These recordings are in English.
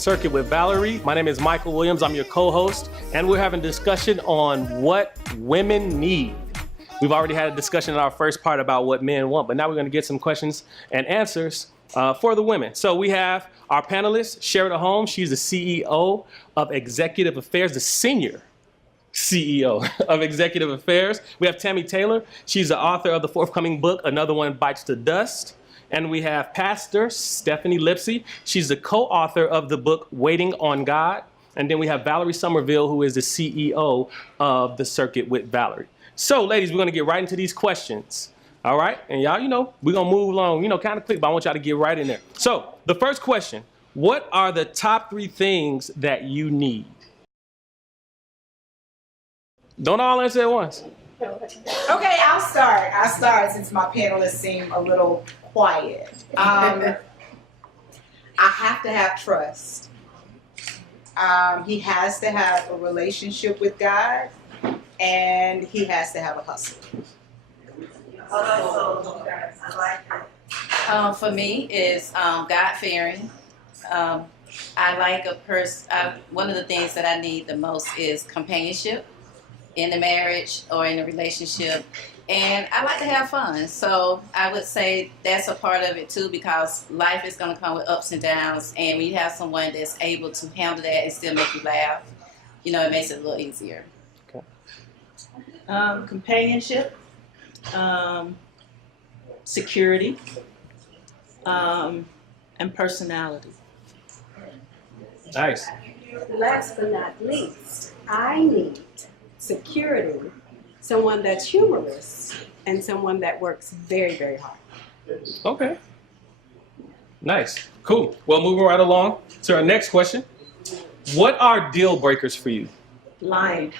Circuit with Valerie. My name is Michael Williams. I'm your co-host, and we're having a discussion on what women need. We've already had a discussion in our first part about what men want, but now we're going to get some questions and answers for the women. So we have our panelist, Sherida Holmes. She's the CEO of Executive Affairs, the senior CEO of Executive Affairs. We have Tammy Taylor. She's the author of the forthcoming book, Another One Bites the Dust. And we have Pastor Stephanie Lipsey. She's the co-author of the book, Waiting on God. And then we have Valerie Somerville, who is the CEO of The Circuit with Valerie. So, ladies, we're going to get right into these questions. All right? And y'all, we're going to move along, kind of quick, but I want y'all to get right in there. So, the first question, what are the top 3 things that you need? Don't all answer at once. Okay, I'll start since my panelists seem a little quiet. I have to have trust. He has to have a relationship with God, and he has to have a hustle. For me, is God-fearing. I like a person. One of the things that I need the most is companionship in the marriage or in a relationship. And I like to have fun, so I would say that's a part of it too, because life is going to come with ups and downs, and when you have someone that's able to handle that and still make you laugh, it makes it a little easier. Okay. Companionship, security, and personality. Nice. Last but not least, I need security, someone that's humorous, and someone that works very, very hard. Okay. Nice. Cool. Well, moving right along to our next question. What are deal breakers for you? Lying.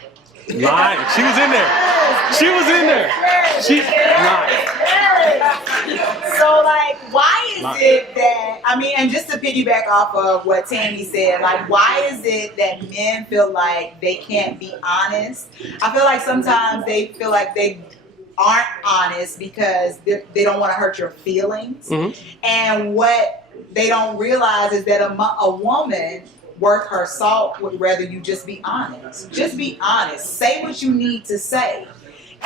Lying. She was in there. She was in there. She's lying. So, why is it that, and just to piggyback off of what Tammy said, why is it that men feel like they can't be honest? I feel like sometimes they feel like they aren't honest because they don't want to hurt your feelings. Mm-hmm. And what they don't realize is that a woman worth her salt would rather you just be honest. Just be honest. Say what you need to say.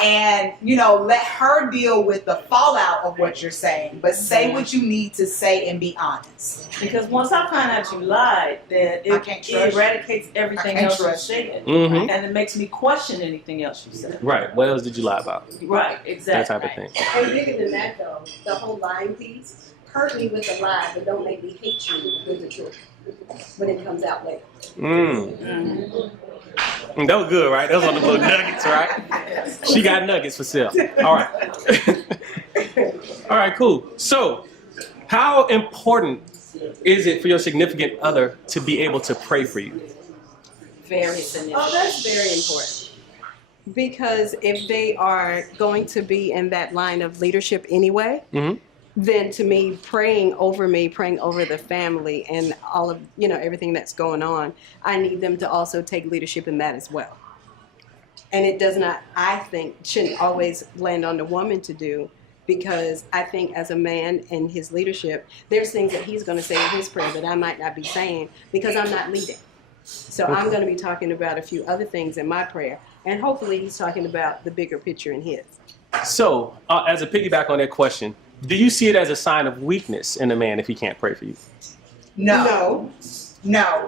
And, let her deal with the fallout of what you're saying, but say what you need to say and be honest. Because once I find out you lied, then it eradicates everything else you said. Mm-hmm. And it makes me question anything else you said. Right. What else did you lie about? Right, exactly. That type of thing. And bigger than that, though, the whole lying piece, hurt me with the lie, but don't make me hate you with the truth when it comes out later. That was good, right? That was on the little nuggets, right? She got nuggets for sale. All right. All right, cool. So, how important is it for your significant other to be able to pray for you? Very significant. Oh, that's very important. Because if they are going to be in that line of leadership anyway, mm-hmm. then to me, praying over the family and all of, everything that's going on, I need them to also take leadership in that as well. And it does not, I think, shouldn't always land on the woman to do, because I think as a man in his leadership, there's things that he's going to say in his prayer that I might not be saying because I'm not leading. So I'm going to be talking about a few other things in my prayer, and hopefully he's talking about the bigger picture in his. So, as a piggyback on that question, do you see it as a sign of weakness in a man if he can't pray for you? No,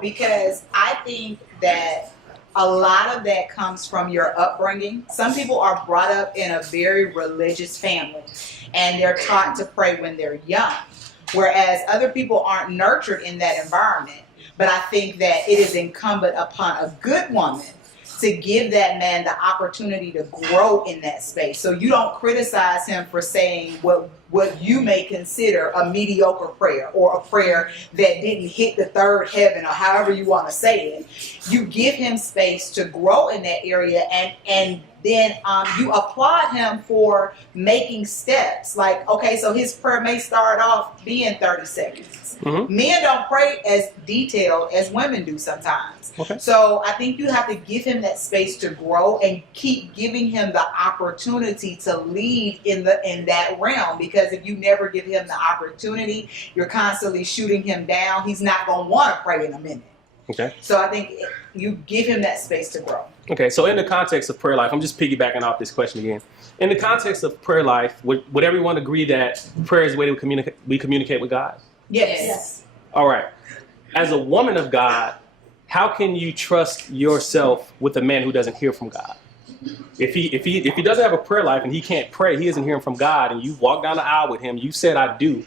because I think that a lot of that comes from your upbringing. Some people are brought up in a very religious family, and they're taught to pray when they're young, whereas other people aren't nurtured in that environment. But I think that it is incumbent upon a good woman to give that man the opportunity to grow in that space. So you don't criticize him for saying what you may consider a mediocre prayer or a prayer that didn't hit the third heaven or however you want to say it. You give him space to grow in that area, and then you applaud him for making steps. Like, okay, so his prayer may start off being 30 seconds. Men don't pray as detailed as women do sometimes. Okay. So I think you have to give him that space to grow and keep giving him the opportunity to lead in that realm, because if you never give him the opportunity, you're constantly shooting him down. He's not going to want to pray in a minute. Okay. So I think you give him that space to grow. Okay, so in the context of prayer life, I'm just piggybacking off this question again. In the context of prayer life, would everyone agree that prayer is the way we communicate with God? Yes. All right. As a woman of God, how can you trust yourself with a man who doesn't hear from God? If he doesn't have a prayer life and he can't pray, he isn't hearing from God, and you walk down the aisle with him, you said I do,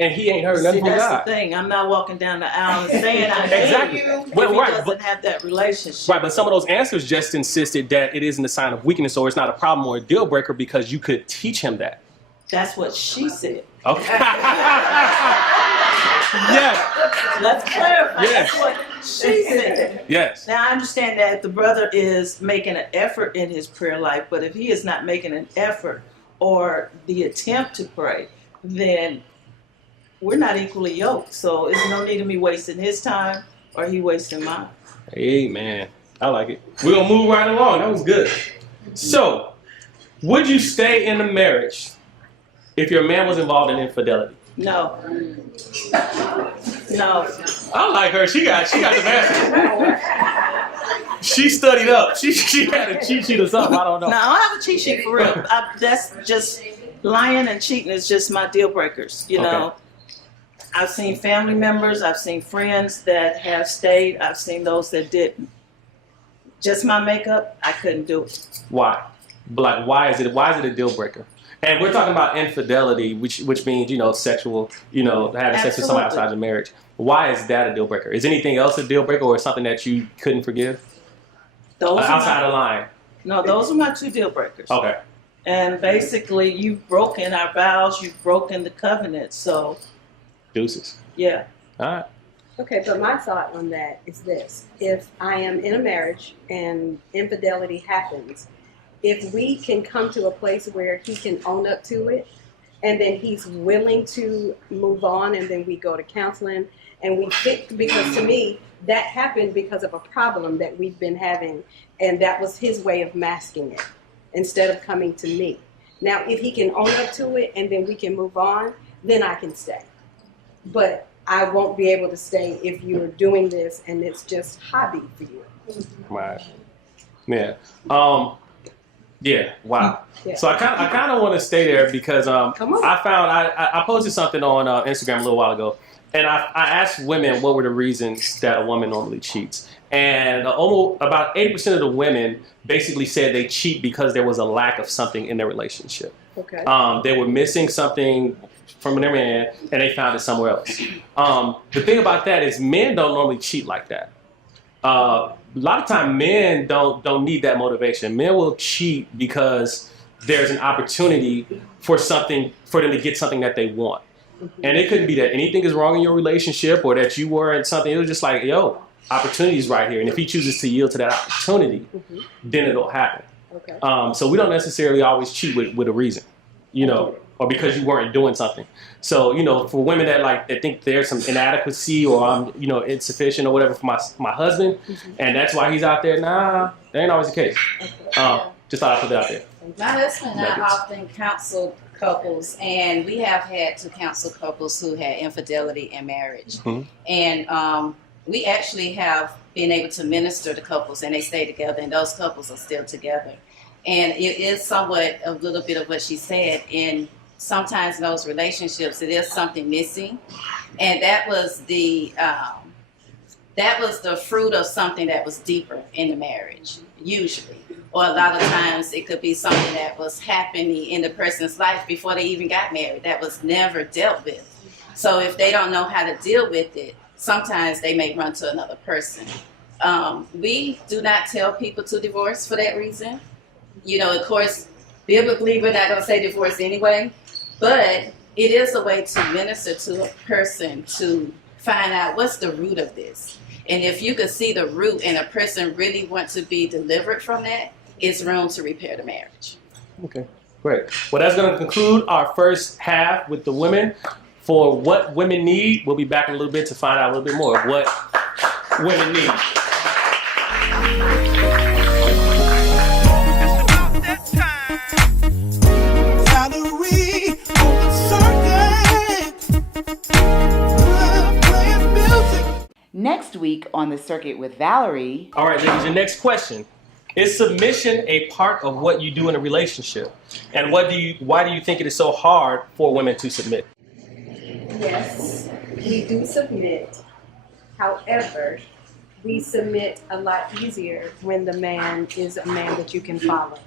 and he ain't heard nothing from God. That's the thing. I'm not walking down the aisle and saying I exactly. hate you if Well, he right, doesn't have that relationship. Right, but some of those answers just insisted that it isn't a sign of weakness or it's not a problem or a deal breaker because you could teach him that. That's what she said. Okay. Yes. Let's clarify. Yes. That's what she said. Yes. Now, I understand that if the brother is making an effort in his prayer life, but if he is not making an effort or the attempt to pray, then we're not equally yoked. So there's no need of me wasting his time or he wasting mine. Amen. I like it. We're going to move right along. That was good. So, would you stay in a marriage if your man was involved in infidelity? No. No. I like her. She got the message. She studied up. She had a cheat sheet or something. I don't know. No, I don't have a cheat sheet for real. That's just lying and cheating is just my deal breakers. You know, I've seen family members, I've seen friends that have stayed, I've seen those that didn't. Just my makeup, I couldn't do it. Why? Like, why is it a deal breaker? And we're talking about infidelity, which means, sexual, having sex with somebody outside of marriage. Why is that a deal breaker? Is anything else a deal breaker or something that you couldn't forgive? Outside the line. No, those are my two deal breakers. Okay. And basically, you've broken our vows, you've broken the covenant, so. Deuces. Yeah. All right. Okay, but my thought on that is this. If I am in a marriage and infidelity happens, if we can come to a place where he can own up to it, and then he's willing to move on, and then we go to counseling, and we fix, because to me, that happened because of a problem that we've been having, and that was his way of masking it, instead of coming to me. Now, if he can own up to it, and then we can move on, then I can stay. But I won't be able to stay if you're doing this, and it's just hobby for you. Right. Yeah. Yeah. Wow. Yeah. So I kind of want to stay there because I found I posted something on Instagram a little while ago, and I asked women what were the reasons that a woman normally cheats, and almost about 80% of the women basically said they cheat because there was a lack of something in their relationship. Okay. They were missing something from their man, and they found it somewhere else. The thing about that is men don't normally cheat like that. A lot of time men don't need that motivation. Men will cheat because there's an opportunity for them to get something that they want. And it couldn't be that anything is wrong in your relationship or that you were in something. It was just like, opportunity's right here. And if he chooses to yield to that opportunity, then it'll happen. Okay. So we don't necessarily always cheat with a reason, or because you weren't doing something. So, for women that think there's some inadequacy or I'm, insufficient or whatever for my husband, and that's why he's out there. Nah, that ain't always the case. Just thought I'd put that out there. My husband and I often counsel couples, and we have had to counsel couples who had infidelity in marriage. And we actually have been able to minister to couples, and they stay together, and those couples are still together. And it is somewhat a little bit of what she said. In sometimes in those relationships, it is something missing, and that was the fruit of something that was deeper in the marriage, usually. Or a lot of times it could be something that was happening in the person's life before they even got married that was never dealt with. So if they don't know how to deal with it, sometimes they may run to another person. We do not tell people to divorce for that reason. Of course, biblically, we're not going to say divorce anyway, but it is a way to minister to a person to find out what's the root of this. And if you could see the root and a person really wants to be delivered from that, it's room to repair the marriage. Okay, great. Well, that's going to conclude our first half with the women. For what women need, we'll be back in a little bit to find out a little bit more of what women need. Valerie on the circuit, playing music. Next week on the circuit with Valerie. All right, ladies, your next question. Is submission a part of what you do in a relationship? And why do you think it is so hard for women to submit? Yes, we do submit. However, we submit a lot easier when the man is a man that you can follow.